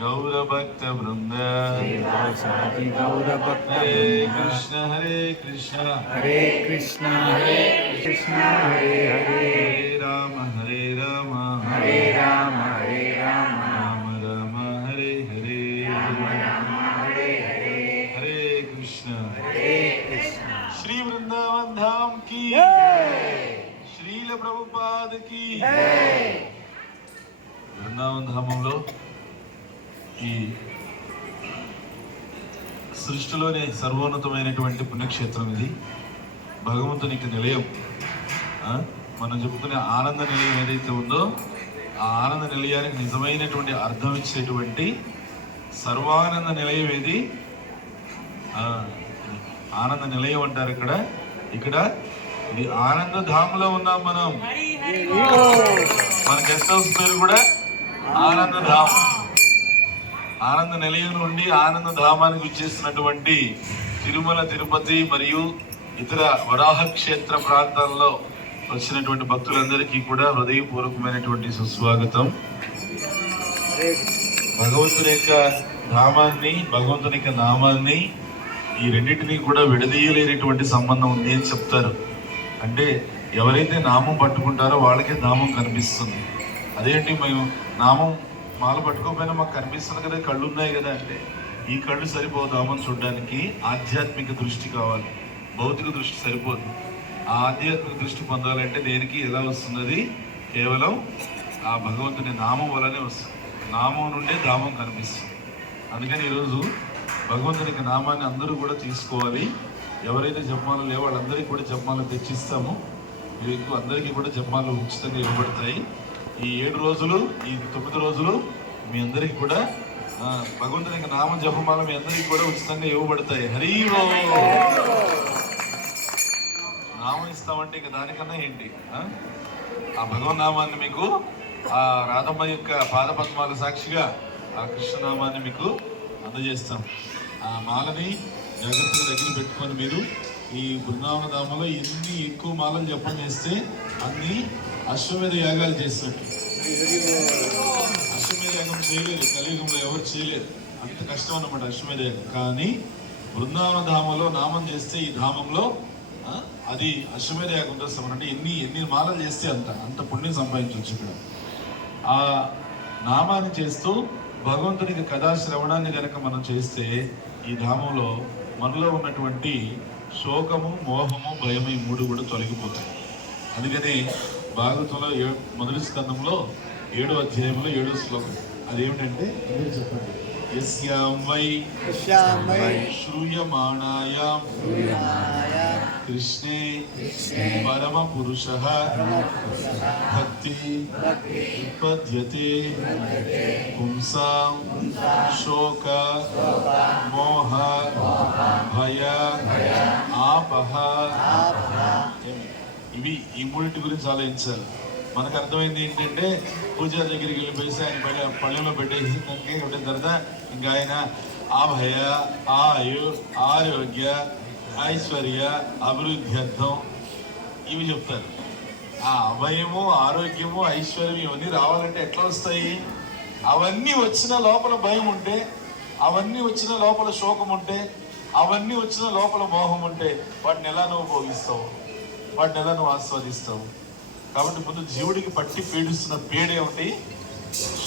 गौरभक्त वृंद गौरभक्त हरे कृष्ण हरे कृष्ण हरे कृष्ण हरे कृष्ण हरे हरे हरे राम हरे राम हरे राम ప్రభుపాదకి. బృందావన ధామంలో ఈ సృష్టిలోనే సర్వోన్నతమైనటువంటి పుణ్యక్షేత్రం ఇది. భగవంతునికి నిలయం. మనం చెప్పుకునే ఆనంద నిలయం ఏదైతే ఉందో ఆ ఆనంద నిలయానికి నిజమైనటువంటి అర్థం ఇచ్చేటువంటి సర్వానంద నిలయం ఏది? ఆ, ఆనంద నిలయం అంటారు ఇక్కడ. ఇక్కడ ఈ ఆనంద ఉన్నాం మనం. మన గెస్ట్ హౌస్ పేరు కూడా ఆనందధామ్. ఆనంద నిలయం నుండి ఆనంద ధామానికి వచ్చేసినటువంటి తిరుమల తిరుపతి మరియు ఇతర వరాహ క్షేత్ర ప్రాంతాల్లో వచ్చినటువంటి భక్తులందరికీ కూడా హృదయపూర్వకమైనటువంటి సుస్వాగతం. భగవంతుని యొక్క ధామాన్ని భగవంతుని యొక్క నామాన్ని ఈ రెండింటినీ కూడా విడదీయలేనటువంటి సంబంధం ఉంది అని చెప్తారు. అంటే ఎవరైతే నామం పట్టుకుంటారో వాళ్ళకే నామం కనిపిస్తుంది. అదేంటి మేము నామం మాల పట్టుకోకపోయినా మాకు కనిపిస్తుంది కదా కళ్ళు ఉన్నాయి కదా అంటే ఈ కళ్ళు సరిపోదు నామం చూడడానికి ఆధ్యాత్మిక దృష్టి కావాలి. భౌతిక దృష్టి సరిపోదు. ఆ ఆధ్యాత్మిక దృష్టి పొందాలంటే దేనికి ఎలా వస్తున్నది? కేవలం ఆ భగవంతుని నామం వల్లనే వస్తుంది. నామం నుండే ధామం కనిపిస్తుంది. అందుకని ఈరోజు భగవంతునికి నామాన్ని అందరూ కూడా తీసుకోవాలి. ఎవరైతే జపాలు లేవో వాళ్ళందరికీ కూడా జపాలు తెచ్చిస్తాము. మీకు అందరికీ కూడా జపాలు ఉచితంగా ఇవ్వబడతాయి. ఈ ఏడు రోజులు ఈ తొమ్మిది రోజులు మీ అందరికీ కూడా భగవంతుని భగవంతునికి నామ జపమాల మీ అందరికీ కూడా ఉచితంగా ఇవ్వబడతాయి. హరి నామం ఇస్తామంటే ఇంకా దానికన్నా ఏంటి? ఆ? ఆ భగవన్ నామాన్ని మీకు ఆ రాధమ్మ యొక్క పాదపద్మాల సాక్షిగా ఆ కృష్ణనామాన్ని మీకు అందజేస్తాం. ఆ మాలని జాగ్రత్తగా దగ్గర పెట్టుకొని మీరు. ఈ బృందావన ధామలో ఎన్ని ఎక్కువ మాలలు జపం చేస్తే అన్ని అశ్వమేధ యాగాలు చేసినట్టు. అశ్వమేధ యాగం చేయలేదు. కలియుగంలో ఎవరు చేయలేరు అంత కష్టం అన్నమాట అశ్వమేధ యాగం. కానీ బృందావన ధామలో నామం చేస్తే ఈ ధామంలో అది అశ్వమేధ యాగం చేస్తాం అంటే ఎన్ని ఎన్ని మాలలు చేస్తే అంత అంత పుణ్యం సంపాదించవచ్చు ఇక్కడ. ఆ నామాన్ని చేస్తూ భగవంతునికి కథా శ్రవణాన్ని గనక మనం చేస్తే ఈ ధామంలో మనలో ఉన్నటువంటి శోకము మోహము భయము ఈ మూడు కూడా తొలగిపోతాయి. అందుకని భాగవతంలో ఏ మొదటి స్కందంలో ఏడో అధ్యాయంలో ఏడో శ్లోకం. అదేమిటంటే చెప్పండి. యస్యాం వై శ్రూయమాణాయాం. కృష్ణే పరమ పురుష భక్తి ఉత్పద్యతే పుంసాం శోక మోహ భయ ఆపహ? ఇవి ఈ మూడింటి గురించి ఆలోచించాలి మనకు అర్థమైంది ఏంటంటే పూజారి దగ్గరికి వెళ్ళిపోయేసి ఆయన పళ్ళె పళ్ళెంలో పెట్టేసి దానికి పెట్టిన తర్వాత ఇంకా ఆయన ఆభయ ఆయు ఆరోగ్య ఐశ్వర్య అభివృద్ధి అర్థం ఇవి చెప్తారు. ఆ అభయము ఆరోగ్యము ఐశ్వర్యం ఇవన్నీ రావాలంటే ఎట్లా వస్తాయి? అవన్నీ వచ్చిన లోపల భయం ఉంటే అవన్నీ వచ్చిన లోపల శోకం ఉంటే అవన్నీ వచ్చిన లోపల మోహం ఉంటే వాటిని ఎలా నువ్వు భోగిస్తావు? వాటిని ఎలా నువ్వు ఆస్వాదిస్తావు? కాబట్టి ముందు జీవుడికి పట్టి పీడిస్తున్న పీడేమిటి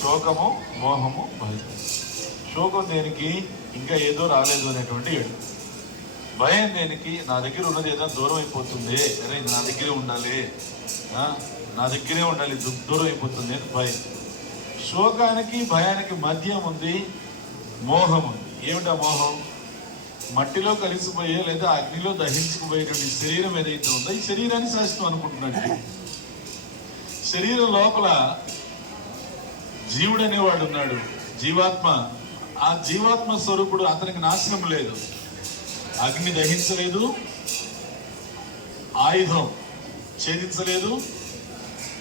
శోకము మోహము భయం. శోకం దేనికి? ఇంకా ఏదో రాలేదు అనేటువంటి ఏడు. భయం దేనికి? నా దగ్గర ఉన్నది ఏదైనా దూరం అయిపోతుంది. అరే నా దగ్గరే ఉండాలి. నా దగ్గరే ఉండాలి. దూరం అయిపోతుంది అని భయం. శోకానికి భయానికి మధ్యం ఉంది మోహం ఉంది. ఏమిటా మోహం? మట్టిలో కలిసిపోయే లేదా అగ్నిలో దహించుకుపోయేటువంటి శరీరం ఏదైతే ఉందో ఈ శరీరాన్ని శాశ్వతం అనుకుంటున్నాడు శరీరం లోపల జీవుడు అనేవాడు ఉన్నాడు. జీవాత్మ. ఆ జీవాత్మ స్వరూపుడు అతనికి నాశనం లేదు. అగ్ని దహించలేదు. ఆయుధం ఛేదించలేదు.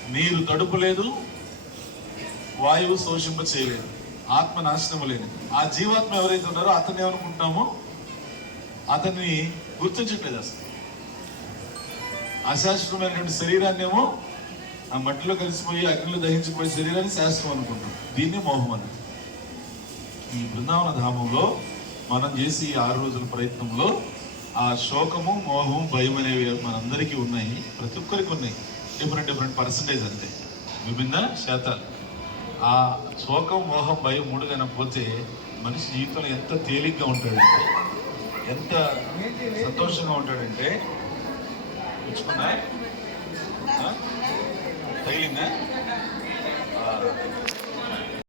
నీరు తడుపులేదు. వాయువు శోషింప చేయలేదు. ఆత్మ నాశనం లేనిది. ఆ జీవాత్మ ఎవరైతే ఉన్నారో అతన్ని ఏమనుకుంటామో అతన్ని గుర్తించట్లేదు అసలు. అశాశ్వతమైనటువంటి శరీరాన్ని ఏమో ఆ మట్టిలో కలిసిపోయి అగ్నిలో దహించిపోయే శరీరాన్ని శాశ్వతం అనుకుంటాం దీన్ని మోహం అన్నది. ఈ బృందావన ధామంలో మనం చేసి ఆరు రోజుల ప్రయత్నంలో ఆ శోకము మోహము భయం అనేవి మనందరికీ ఉన్నాయి. ప్రతి ఒక్కరికి ఉన్నాయి. డిఫరెంట్ డిఫరెంట్ పర్సంటేజ్ అంతే. విభిన్న శాతాలు. ఆ శోకం మోహం భయం మూడుగా పోతే మనిషి జీవితంలో ఎంత తేలిగ్గా ఉంటాడంటే ఎంత సంతోషంగా ఉంటాడంటే తెచ్చుకున్నా తగిలిందా